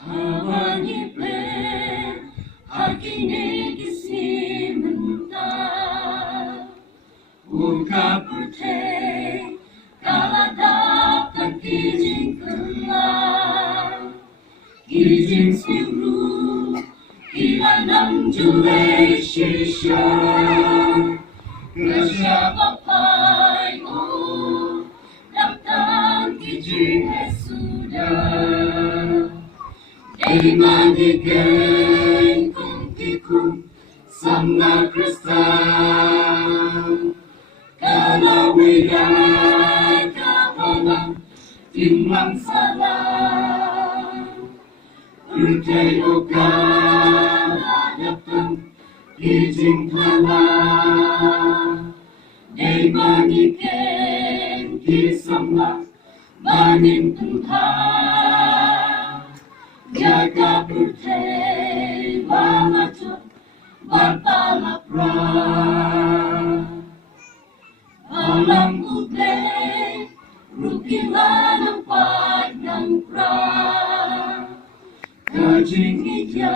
하와니베 하기네 기시문다 우카불테 갈라답단 기징클라 기징시루 기란남주의 시샤 그샤바파이오 답단 기징했수다 Eimanigen kumkikum samna Kristan Kalawiyay kawalan timlang salam Urteo kaladaptan kijing kalam Eimanigen kisamla manin tuntang Jaga putih wamacut berpalapra Alam ublay rukilan ang pagnangpra Kajing ija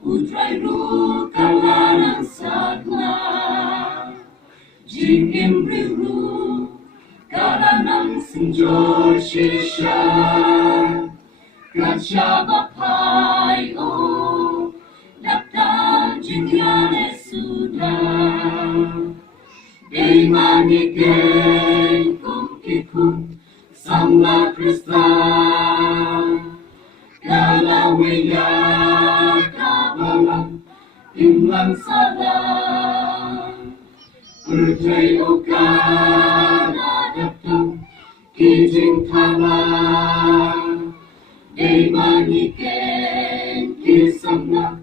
utray rukalan ang sagna Jingim riru kalanang senjor shisha Kachabapayo, Daptan Jingyane Sudah, Eimanigen kumkikum samla Kristan, Kalawiya kabalang imlang salam, Urteo kaladaptan kijing talang, Eimanigen kisamna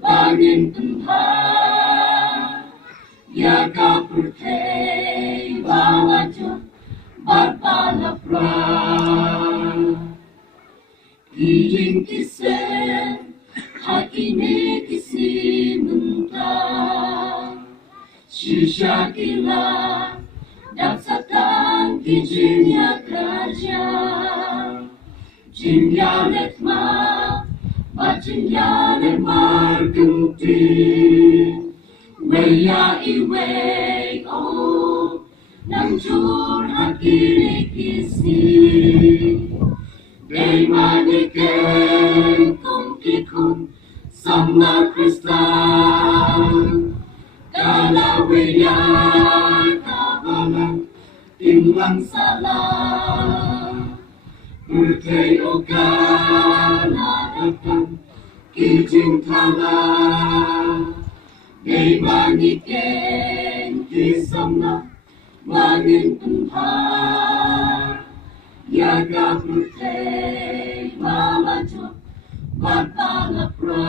bangin tumpah Yaga purtei bawajo barpalapra Kijing kisen hakine kisimunta Shisha kila daksatan kijing yakarja Jingyalet ma, bajingyalet margunti, weya iwe o, nangjur hakiri kisi. Eimanigen kumkikum samna Kristan, kalaweya kabalang timlang salam. Urteo kaladaptan kijing talang Eimanigen kisamna mangin tumpah Yaga purtei wamajo barpalapra